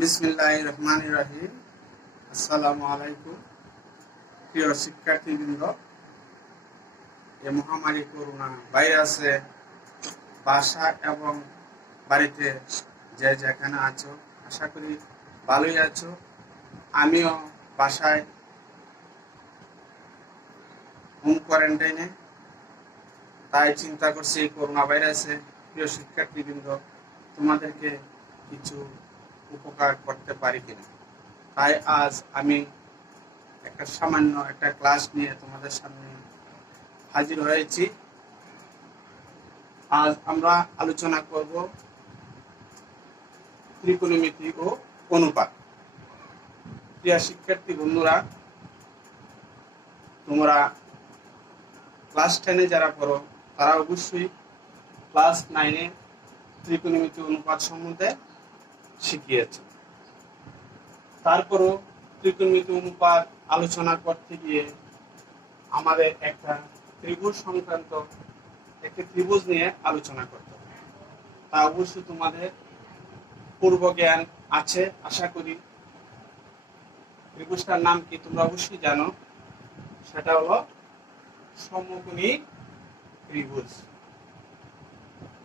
বিসমিল্লাহির রহমানির রহিম। আসসালামু আলাইকুম প্রিয় শিক্ষার্থীবৃন্দ। এই মহামারী করোনা ভাইরাসে বাসা এবং বাড়িতে যে যেখানে আছো আশা করি ভালোই আছো। আমিও বাসায় হোম কোয়ারেন্টাইনে, তাই চিন্তা করছি এই করোনা ভাইরাসে প্রিয় শিক্ষার্থীবৃন্দ তোমাদেরকে কিছু উপকার করতে পারি কিনা। তাই আজ আমি সামান্য একটা ক্লাস নিয়ে তোমাদের সামনে হাজির হয়েছি। আজ আমরা আলোচনা করব ত্রিকোণমিতি ও অনুপাত। প্রিয় শিক্ষার্থী বন্ধুরা, তোমরা ক্লাস 10-এ যারা পড়ো তারা অবশ্যই ক্লাস 9-এ ত্রিকোণমিতি অনুপাত সম্বন্ধে শিখিয়েছে। তারপরও ত্রিকোণমিতি অনুপাত আলোচনা করতে গিয়ে আমাদের একটা ত্রিভুজ সংক্রান্ত একটি ত্রিভুজ নিয়ে আলোচনা করতে হবে। তা অবশ্যই তোমাদের পূর্ব জ্ঞান আছে আশা করি। ত্রিভুজটার নাম কি তোমরা অবশ্যই জানো, সেটা হলো সমকোণী ত্রিভুজ।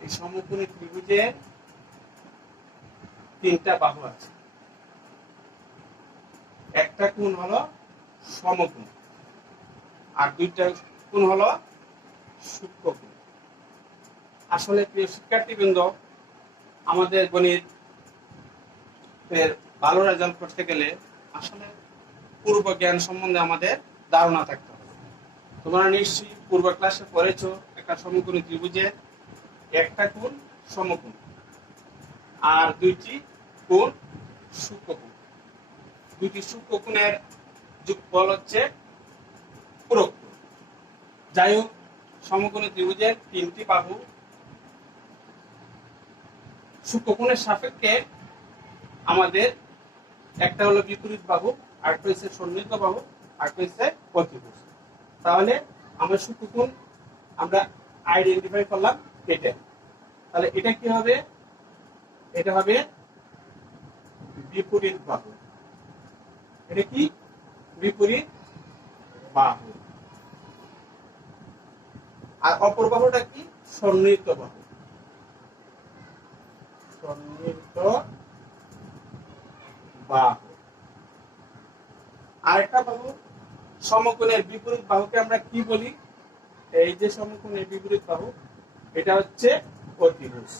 এই সমকোণী ত্রিভুজের তিনটা বাহু আছে। একটা কোণ হলো সমকোণ আর দুইটা কোণ হলো সূক্ষ্মকোণ। আসলে প্রিয় শিক্ষার্থীবৃন্দ, আমাদের গণিত ভালো রেজাল্ট করতে গেলে আসলে পূর্ব জ্ঞান সম্বন্ধে আমাদের ধারণা থাকতে হবে। তোমরা নিশ্চয়ই পূর্ব ক্লাসে পড়েছো একটা সমকোণী ত্রিভুজে একটা কোণ সমকোণ আর দুইটি কোণ সূক্ষ্মকোণ। দুইটি সূক্ষ্মকোণের যোগফল হচ্ছে পূরক কোণ। যাই হোক, সমকোণী ত্রিভুজের তিনটি বাহু সূক্ষ্মকোণের সাপেক্ষে আমাদের একটা হলো বিপরীত বাহু, আরেকটা হচ্ছে সন্নিহিত বাহু, আরেকটা হচ্ছে অতিভুজ। তাহলে আমরা সূক্ষ্মকোণ আমরা আইডেন্টিফাই করলাম কেটে। তাহলে এটা কি হবে? এটা হবে বিপরীত বাহু। এটা কি? বিপরীত বাহু। আর অপর বাহুটা কি? সন্নিহিত বাহু। সন্নিহিত বাহু। আরেকটা বাহু সমকোণের বিপরীত বাহুকে আমরা কি বলি? এই যে সমকোণের বিপরীত বাহু, এটা হচ্ছে অতিভুজ।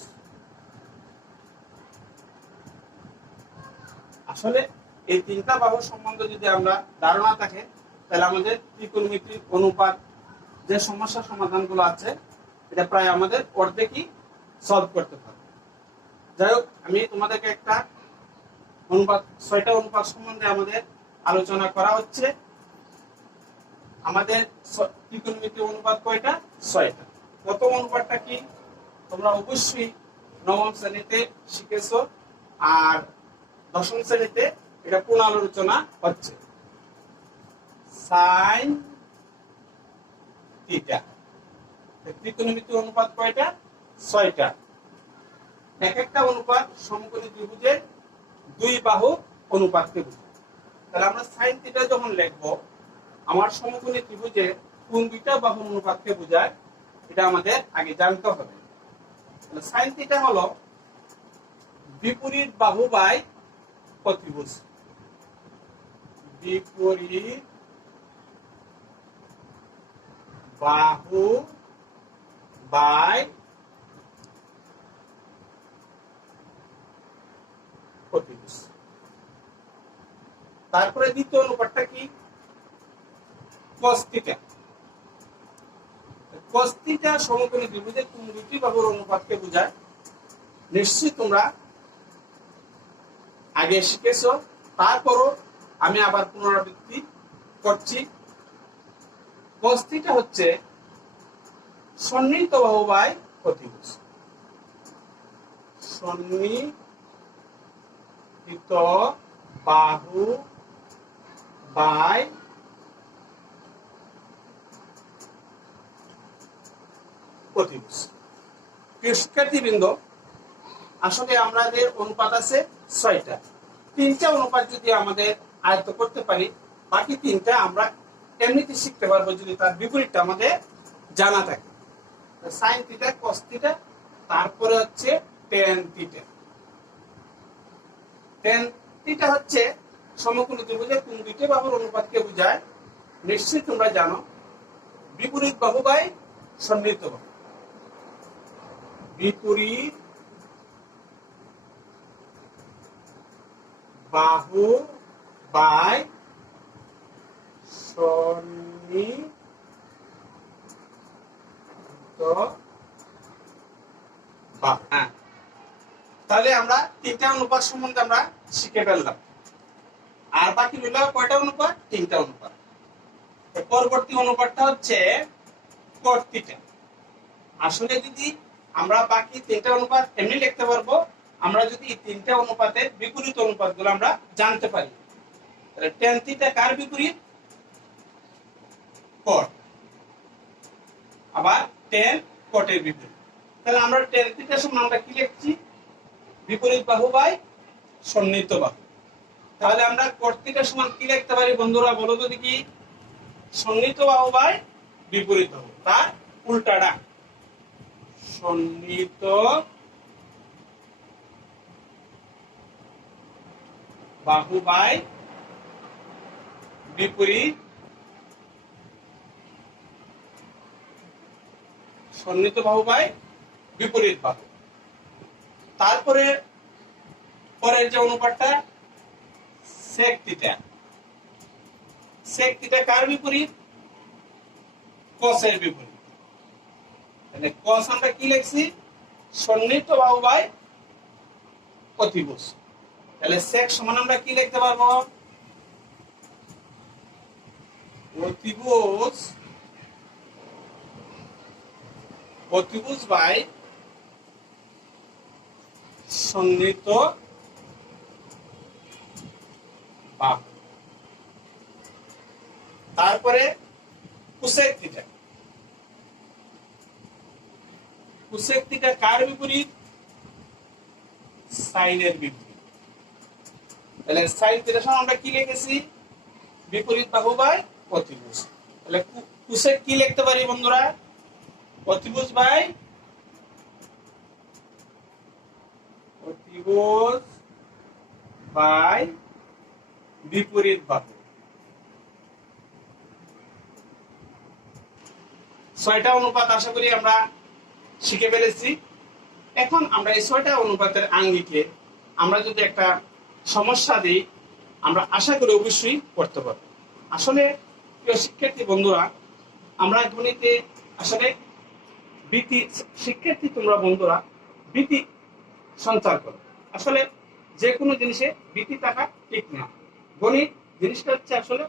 আসলে এই তিনটা বাহু সম্বন্ধে যদি আমরা ধারণা থাকে, তাহলে আমাদের ত্রিকোণমিতির অনুপাত যে সমস্যার সমাধানগুলো আছে এটা প্রায় আমাদের অর্ধেকই সলভ করতে পারবে। যাই হোক, আমি তোমাদেরকে একটা অনুপাত, 6টা অনুপাত সম্বন্ধে আমাদের আলোচনা করা হচ্ছে। আমাদের ত্রিকোণমিতি অনুপাত কয়টা? 6টা। প্রথম অনুপাতটা কি তোমরা অবশ্যই নবম শ্রেণীতে শিখেছো, আর দশম শ্রেণীতে এটা পুনরালোচনা হচ্ছে। Sine theta. ত্রিকোণমিতি অনুপাত কয়টা? 6টা। এক একটা অনুপাত সমকোণী ত্রিভুজের দুই বাহু অনুপাতকে বোঝায়। তাহলে আমরা সাইন থিটা যখন লিখবো, আমার সমকোণী ত্রিভুজের কোন দুইটা বাহু অনুপাতকে বোঝায় এটা আমাদের আগে জানতে হবে। তাহলে সাইন থিটা হলো বিপরীত বাহু বাই অতিভুজ। বিপরীত বাহু বাই অতিভুজ। তারপরে দ্বিতীয় অনুপাতটা কি? cos theta. cos থিটা সমকোণী ত্রিভুজের কোন দুটি বাহুর অনুপাতকে বোঝায় নিশ্চয়ই তোমরা আগে শিখেছো। তারপরও আমি আবার পুনরাবৃত্তি করছি। cos থিটা হচ্ছে সন্নিহিত বাহু বাই অতিভুজ। সন্নিহিত বাহু বাই অতিভুজ। প্রিয় শিক্ষার্থীবৃন্দ, আসলে আমাদের অনুপাত আছে 6টা। তিনটা অনুপাত যদি আমাদের আয়ত্ত করতে পারি, বাকি তিনটা আমরা এমনিতে শিখতে পারবো যদি তার বিপরীতটা আমাদের জানা থাকে। সাইন থিটা, কস থিটা, তারপরে হচ্ছে টেন থিটা। টেন থিটা হচ্ছে সমকোণী ত্রিভুজের কোণ দুইটি বাহুর অনুপাতকে বোঝায়। নিশ্চয়ই তোমরা জানো বিপরীত বাহু বাই সন্নিহিত বাহু। বিপরীত বাহু বাই সন্নিহিত বাহু। তাহলে আমরা তিনটা অনুপাত সম্বন্ধে আমরা শিখে ফেললাম। আর বাকি রইল কয়টা অনুপাত? তিনটা অনুপাত। পরবর্তী অনুপাতটা হচ্ছে কট থিটা। আসলে যদি আমরা বাকি তিনটা অনুপাত এমনি লিখতে পারবো, আমরা যদি এই তিনটা অনুপাতের বিপরীত অনুপাতগুলো আমরা জানতে পারি। তাহলে টেন থিটা কার বিপরীত? কট। আবার টেন কটের বিপরীত। তাহলে আমরা টেন থিটার সমান আমরা কি লিখছি? বিপরীত বাহু বাই সন্নিহিত বাহু। তাহলে আমরা কট থিটার সমান কি লিখতে পারি বন্ধুরা বলো তো দেখি? সন্নিহিত বাহু বাই বিপরীত বাহু, তার উল্টাটা। সন্নিহিত বাহু বাই বিপরীত, সন্নিহিত বাহু বাই বিপরীত বাহু। তারপরে পরের যে অনুপাতটা সেক থিটা। সেক থিটা কার বিপরীত? কসের বিপরীত। তাহলে কস আমরা কি লিখছি? সন্নিহিত বাহু বাই অতিভুজ। তাহলে সেক সমান আমরা কি লিখতে পারবো? অতিভুজ, অতিভুজ বাই সন্নিহিত বাহু। তারপরে কোসেক থিটা। কোসেক থিটা কার বিপরীত? সাইনের বিপরীত। তাহলে সাইন থিটা সমান আমরা কি লিখেছি? বিপরীত বাহু বাই অতিভুজ। তাহলে কোসেক কি লিখতে পারি বন্ধুরা? অতিভুজ বাই অতিভুজ বাই বিপরীত বাহু। 6টা অনুপাত আশা করি আমরা শিখে ফেলেছি। এখন আমরা এই 6টা অনুপাতের আঙ্গিকে আমরা যদি একটা সমস্যা দিই, আমরা আশা করি অবশ্যই করতে পারবো। আসলে প্রিয় শিক্ষার্থী বন্ধুরা, আমরা গণিতে আসলে বৃত্তি, শিক্ষার্থী তোমরা বন্ধুরা বৃত্তি সঞ্চার করো। আসলে যে কোনো জিনিসে বৃত্তি থাকা ঠিক না। গণিত জিনিসটা হচ্ছে আসলে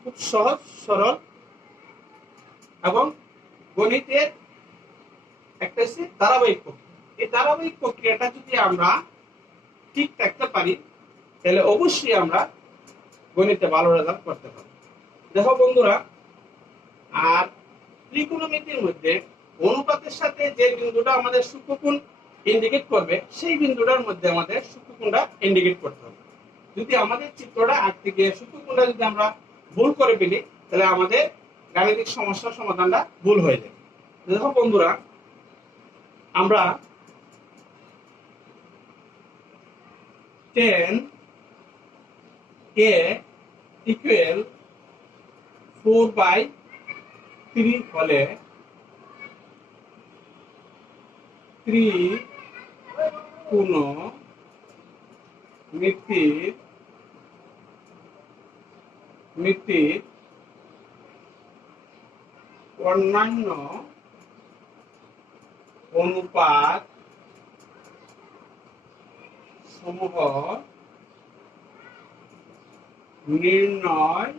খুব সহজ সরল, এবং গণিতের একটা হচ্ছে ধারাবাহিক প্রক্রিয়া। এই ধারাবাহিক প্রক্রিয়াটা যদি আমরা ঠিক রাখতে পারি, তাহলে অবশ্যই আমরা গণিতে ভালো রেজাল্ট করতে পারবো। দেখো বন্ধুরা, আর ত্রিকোণমিতির মধ্যে অনুপাতের সাথে যে বিন্দুটা আমাদের সূক্ষ্মকোণ ইন্ডিকেট করবে, সেই বিন্দুটার মধ্যে আমাদের সূক্ষ্মকোণটা ইন্ডিকেট করতে হবে। যদি আমাদের চিত্রটা আঁকতে গিয়ে সূক্ষ্মকোণটা যদি আমরা ভুল করে ফেলি, তাহলে আমাদের গাণিতিক সমস্যার সমাধানটা ভুল হয়ে যাবে। দেখো বন্ধুরা, আমরা 10a equal 4/3 হলে ত্রিকোণমিতির অন্যান্য অনুপাত সমূহ নির্ণয়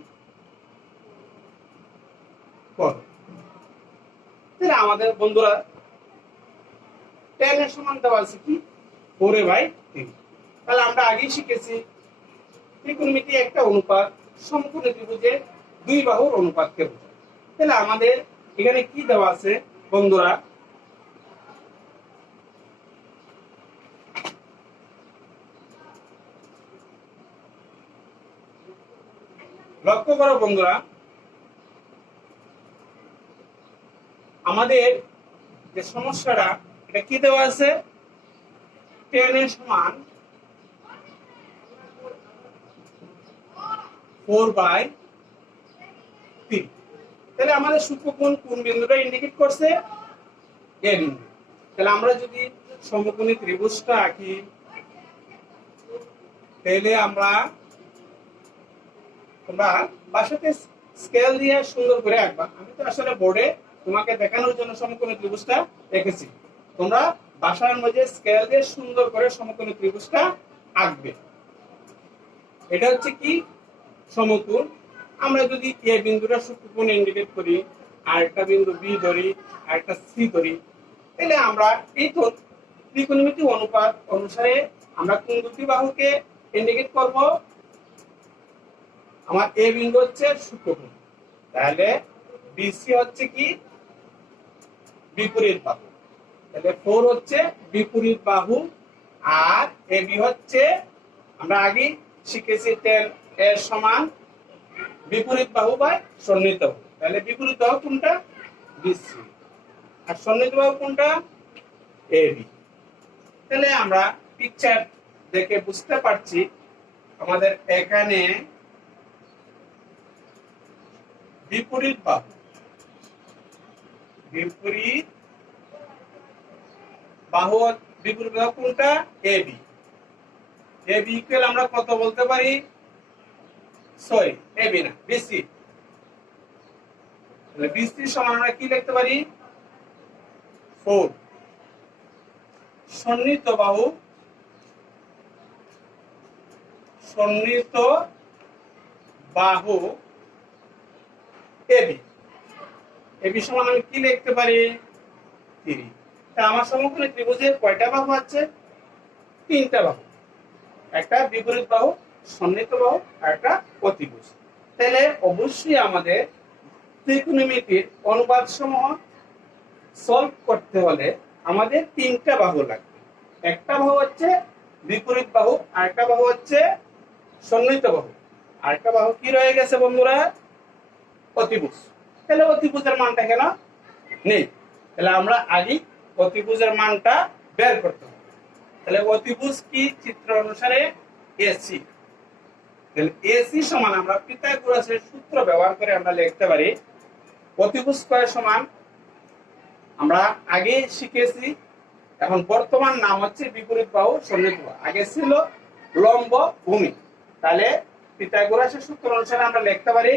করো। আমাদের বন্ধুরা 10 এর সমান দেওয়া আছে কি? 4/3। তাহলে আমরা আগেই শিখেছি ত্রিকোণমিতি একটা অনুপাত সমকোণী ত্রিভুজের দুই বাহুর অনুপাতকে বোঝায়। তাহলে আমাদের এখানে কি দেওয়া আছে বন্ধুরা? লক্ষ্য করো বন্ধুরা, আমাদের যে সমস্যাটা এটা কি দেওয়া আছে, 10 এর সমান 4/3। তাহলে আমাদের সূক্ষ্মকোণ কোন বিন্দুটা ইন্ডিকেট করছে, এ বিন্দু। তাহলে আমরা যদি সমকোণী ত্রিভুজটা আঁকি, তাহলে তোমরা বাসাতে স্কেল দিয়ে সুন্দর করে আঁকবা। আমি তো আসলে বোর্ডে তোমাকে দেখানোর জন্য সমকোণী ত্রিভুজটা এঁকেছি, তোমরা বাসার মধ্যে স্কেল দিয়ে সুন্দর করে সমকোণী ত্রিভুজটা আঁকবে। এটা হচ্ছে কি, সমকোণ। আমরা যদি এ বিন্দুটা সূক্ষ্মকোণ ইন্ডিকেট করি, আর একটা বিন্দু বি ধরি, আর একটা সি ধরি, তাহলে আমরা এই তো ত্রিকোণমিতি অনুপাত অনুসারে আমরা কোন দুটি বাহুকে ইন্ডিকেট করব, আমার এ বিন্দু হচ্ছে সূক্ষ্মকোণ, তাহলে বিসি হচ্ছে কি, বিপরীত বাহু। তাহলে 4 হচ্ছে বিপরীত বাহু, আর এ বি হচ্ছে, আমরা আগে শিখেছি 10 এর সমান বিপরীত বাহু বাই সন্নিহিত বাহু। তাহলে বিপরীত বাহু কোনটা, বিসি, আর সন্নিহিত বাহু কোনটা, এ বি। তাহলে আমরা পিকচার দেখে বুঝতে পারছি আমাদের এখানে বিপরীত বাহু বিপরীত বাহু কোনটা, A B. A B equal আমরা কত বলতে পারি, সরি এ বি না, বিসি। তাহলে বিসি সমান আমরা কি লিখতে পারি, 4। সন্নিহিত বাহু এবি, এবি সমান আমি কি লিখতে পারি, 3। তা আমার সমকোণী ত্রিভুজের কয়টা বাহু আছে, 3টা বাহু, একটা বিপরীত বাহু, সন্নিহিত বাহু, আর একটা অতিভুজ। তাহলে অবশ্যই আমাদের ত্রিকোণমিতির অনুপাত সমূহ সলভ করতে হলে আমাদের 3টা বাহু লাগবে। একটা বাহু হচ্ছে বিপরীত বাহু, আরেকটা বাহু হচ্ছে সন্নিহিত বাহু, আরেকটা বাহু কি রয়ে গেছে বন্ধুরা, অতিভুজ। তাহলে অতিভুজের মানটা কেন নেই, তাহলে আমরা আগে অতিভুজের মানটা বের করতে হবে। তাহলে অতিভুজ কি, চিত্র অনুসারে এসি। তাহলে এসি সমান আমরা পিথাগোরাসের সূত্র ব্যবহার করে আমরা লিখতে পারি, অতিভুজ স্কয়ার সমান, আমরা আগে শিখেছি, এখন বর্তমান নাম হচ্ছে বিপরীত বাহু সন্নিহিত বাহু, আগে ছিল লম্ব ভূমি। তাহলে পিথাগোরাসের সূত্র অনুসারে আমরা লিখতে পারি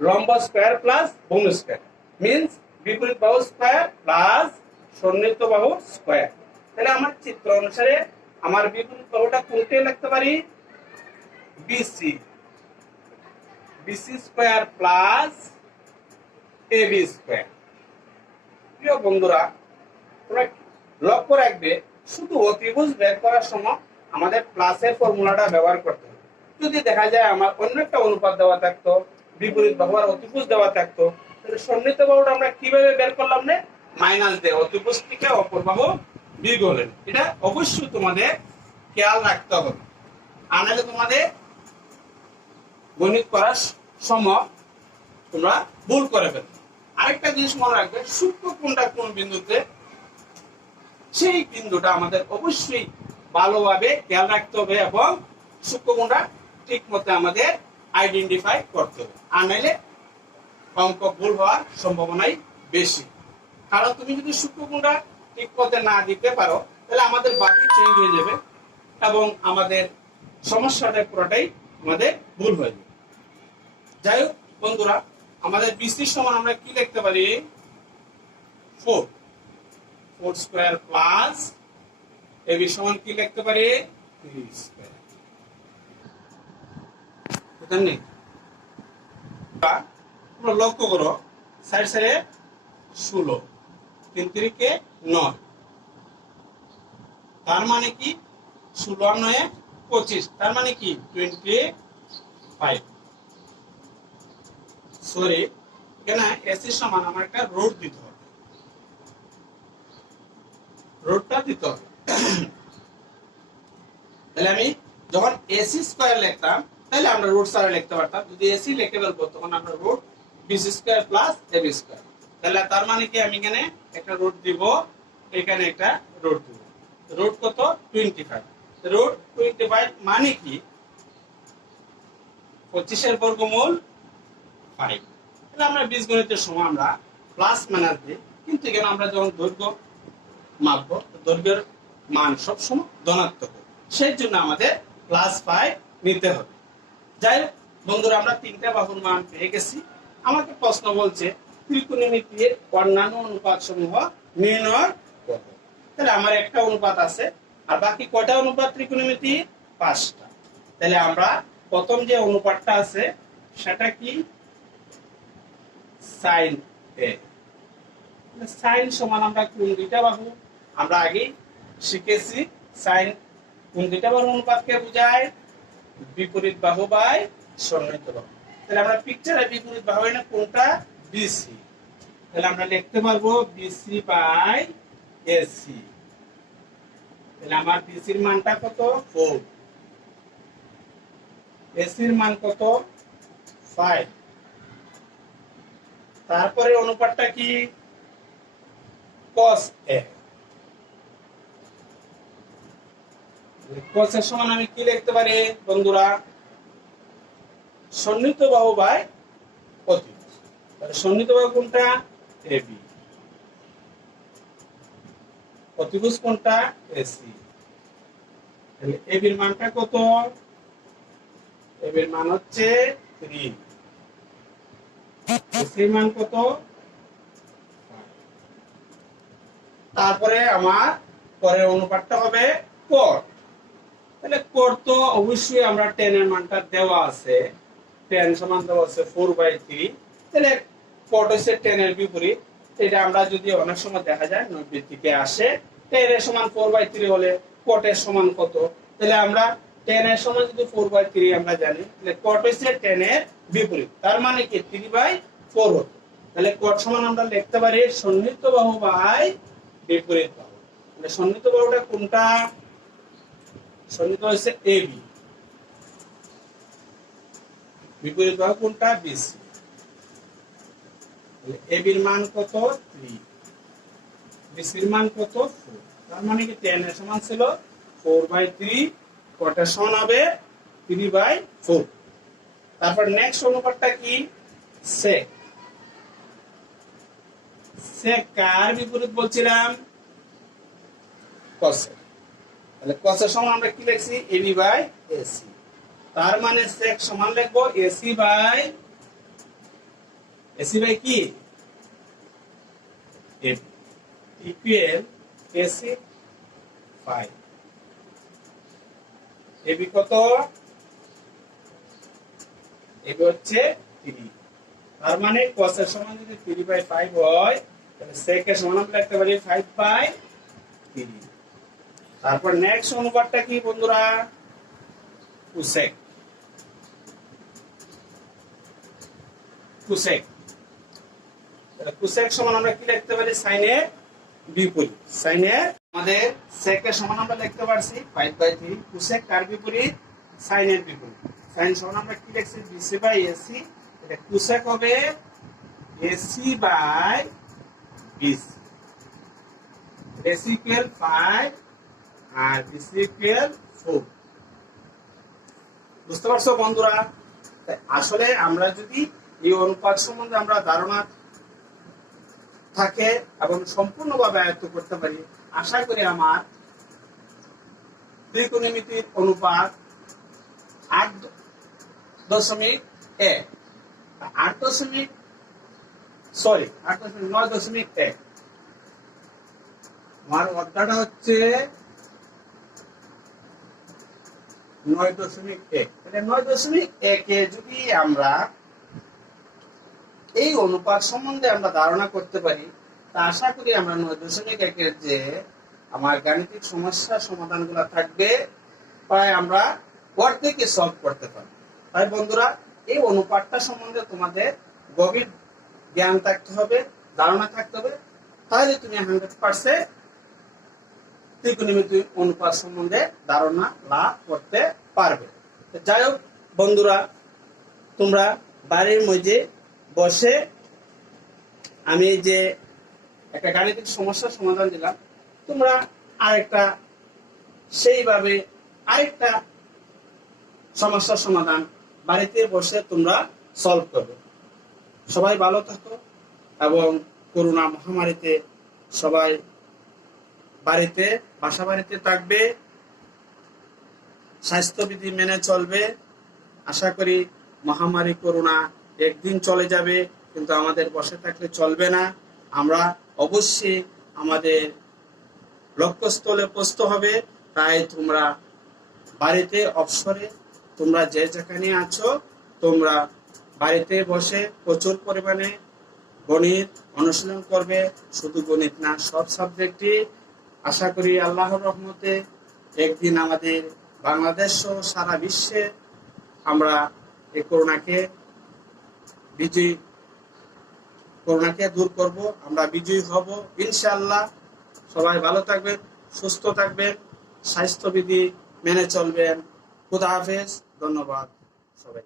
লম্ব স্কয়ার প্লাস ভূমি স্কয়ার মিন্স বিপরীত বাহু স্কয়ার প্লাস সন্নিহিত বাহু স্কয়ার। তাহলে আমার চিত্র অনুসারে আমার বিপরীত বাহুটা কোনটা লিখতে পারি, BC, BC square plus AB square. প্রিয় বন্ধুরা, তোমরা লক্ষ্য রাখবে শুধু অতিভুজ বের করার সময় আমাদের প্লাসের ফর্মুলাটা ব্যবহার করতে হবে। যদি দেখা যায় আমার অন্য একটা অনুপাত দেওয়া থাকতো, বিপরীত বাহু আর অতিভুজ দেওয়া থাকতো, তাহলে সন্নিহিত বাহুটা আমরা কিভাবে বের করলাম, না মাইনাস দিয়ে অতিভুজ থেকে অপর বাহু বিয়োগ। এটা অবশ্যই তোমাদের খেয়াল রাখতে হবে, আনালে তোমাদের গণিত করার সময় তোমরা ভুল করে ফেলবে। আরেকটা জিনিস মনে রাখবে, সূক্ষ্মকোণটা কোন বিন্দুতে, সেই বিন্দুটা আমাদের অবশ্যই ভালোভাবে খেয়াল রাখতে হবে এবং সূক্ষ্মকোণটা ঠিক মতো আমাদের আইডেন্টিফাই করতে হবে, আর নাইলে অঙ্ক ভুল হওয়ার সম্ভাবনাই বেশি। কারণ তুমি যদি সূক্ষ্মকোণটা ঠিক মতো না দিতে পারো, তাহলে আমাদের বাকি চেঞ্জ হয়ে যাবে এবং আমাদের সমস্যাটা পুরোটাই আমাদের ভুল হয়ে যাবে। যাই হোক বন্ধুরা, আমাদের বিসি সমান আমরা কি লিখতে পারি, 4 স্কয়ার প্লাস এবি সমান কি লিখতে পারি, 3 স্কয়ার। এখানে তোমরা লক্ষ্য করো, সাইড সাইডে 16, 3 3 9, তার মানে কি 16 আর 9 25, তার মানে কি 25। সরি, এখানে এসি সমান আমার একটা রুট দিতে হবে, রুটটা দিতে হবে। তাহলে আমি যখন এসি স্কয়ার লিখতাম, তাহলে আমরা রুট ছাড়া লিখতে পারতাম। যদি এসি লিখে ফেলবো তখন আমরা root BC square plus AB square. তাহলে তার মানে কি আমি এখানে একটা রুট দিব, এখানে একটা রুট দিব। রুট কত? 25। রুট 25 মানে কি 25 এর বর্গমূল 5। তাহলে আমরা বীজগণিতের সময় আমরা প্লাস মাইনাস দিই, কিন্তু এখানে আমরা যখন দৈর্ঘ্য মাপবো দৈর্ঘ্যের মান সব সময় ধনাত্মক, সেই জন্য আমাদের +5 নিতে হবে। যাই হোক বন্ধুরা, আমরা তিনটা বাহুর মান পেয়ে গেছি। আমাকে প্রশ্ন বলছে ত্রিকোণমিতির অন্যান্য অনুপাত সমূহ নির্ণয় করো। তাহলে আমার একটা অনুপাত আছে, আর বাকি কয়টা অনুপাত ত্রিকোণমিতির? 5টা। তাহলে আমরা প্রথম যে অনুপাতটা আছে সেটা কি? sin a। sin সমান আমরা কোন দুইটা বাহু আমরা আগে শিখেছি। sin কোন দুইটা বাহুর অনুপাতকে বোঝায়? বিপরীত বাহু বাই সন্নিহিত বাহু। তাহলে আমরা পিকচারে বিপরীত বাহু এনে কোনটা? বিসি। তাহলে আমরা লিখতে পারবো বিসি বাই এসি। তাহলে আমার বিসির মানটা কত? 4। এসির মান কত? 5। তারপরে অনুপাতটা কি? cos a। cos এর সমান আমি কি লিখতে পারি বন্ধুরা? সন্নিহিত বাহু বাই অতিভুজ। তাহলে সন্নিহিত বাহু কোনটা? ab। অতিভুজ কোনটা? ac। তাহলে ab এর মানটা কত? ab এর মান হচ্ছে 3। ac এর মান কত? 5। তারপরে আমার পরের অনুপাতটা হবে cot। তাহলে cot তো অবশ্যই আমরা tan এর মানটা দেওয়া আছে, tan সমান দেওয়া আছে 4/3। তাহলে cot হচ্ছে tan এর বিপরীত। এটা আমরা যদি অনেক সময় দেখা যায় 90 থেকে আসে, tan এর সমান 4/3 হলে cot এর সমান কত? তাহলে আমরা tan এর সমান যদি 4/3 আমরা জানি, তাহলে cot হচ্ছে tan এর বিপরীত। তার মানে কি 3/4 হতো। তাহলে cot সমান আমরা লিখতে পারি সন্নিহিত বাহু বাই বিপরীত বাহু। তাহলে সন্নিহিত বাহুটা কোনটা? সন্নিহিত হচ্ছে ab। বিপরীত বাহু কোনটা? bc। তাহলে ab এর মান কত? 3। bc এর মান কত? 4। তার মানে কি tan এর সমান ছিল 4/3, cot এর সমান হবে 3/4। তারপর নেক্সট অনুপাতটা কি? sec। sec কার বিপরীত বলছিলাম? cos। তাহলে cos এর সমান আমরা কি লিখছি? ab by ac। তার মানে sec সমান লিখবো ac বাই কি? ab equal ac 5। ab কত? ab হচ্ছে 3। তার মানে cos এর সমান যদি 3/5 হয়, তাহলে sec এর সমান আমরা লিখতে পারি 5/3। তারপর নেক্সট অনুপাতটা কি বন্ধুরা? cosec। cosec তাহলে cosec সমান আমরা কি লিখতে পারি? sin এর বিপরীত। sin এর আমাদের sec এর সমান আমরা লিখতে পারছি 5/3। cosec কার বিপরীত? sin এর বিপরীত। sin সমান আমরা কি লিখছি? bc by ac। এটা cosec হবে ac by bc। ac equal 5 আর bc ইকুয়াল 4। বুঝতে পারছো বন্ধুরা? আসলে আমরা যদি এই অনুপাত সম্বন্ধে আমরা ধারণা থাকে এবং সম্পূর্ণভাবে আয়ত্ত করতে পারি, আশা করি আমার ত্রিকোণমিতির অনুপাত 8.1 8.9.1। আমার অধ্যায়টা হচ্ছে 9.1। 9.1 যদি আমরা এই অনুপাত সম্বন্ধে আমরা ধারণা করতে পারি, তা আশা করি আমরা 9.1 যে আমার গাণিতিক সমস্যা সমাধানগুলো থাকবে প্রায় আমরা অর্ধেকই সলভ করতে পারবো। তাই বন্ধুরা, এই অনুপাতটা সম্বন্ধে তোমাদের গভীর জ্ঞান থাকতে হবে, ধারণা থাকতে হবে, তাহলে তুমি 100% ত্রিকোণমিতিক অনুপাত সম্বন্ধে ধারণা লাভ করতে পারবে। যাই হোক, বন্ধুরা, তোমরা বাড়ির মধ্যে বসে আমি যে একটা গাণিতিক সমস্যার সমাধান দিলাম, তোমরা আরেকটা সেইভাবে আরেকটা সমস্যার সমাধান বাড়িতে বসে তোমরা সলভ করবে। সবাই ভালো থাকো এবং করোনা মহামারীতে সবাই বাসা বাড়িতে থাকবে, স্বাস্থ্যবিধি মেনে চলবে। আশা করি মহামারী করোনা একদিন চলে যাবে, কিন্তু আমাদের বসে থাকলে চলবে না। আমরা অবশ্যই আমাদের লক্ষ্যস্থলে পৌঁছতে হবে। তাই তোমরা বাড়িতে অবসরে তোমরা যে যেখানে আছো, তোমরা বাড়িতে বসে প্রচুর পরিমাণে গণিত অনুশীলন করবে। শুধু গণিত না, সব সাবজেক্টই। আশা করি আল্লাহর রহমতে একদিন আমাদের বাংলাদেশ সহ সারা বিশ্বে আমরা এই করোনাকে দূর করব, আমরা বিজয়ী হব ইনশাআল্লাহ। সবাই ভালো থাকবেন, সুস্থ থাকবেন, স্বাস্থ্যবিধি মেনে চলবেন। খুদা হাফেজ, ধন্যবাদ সবাই।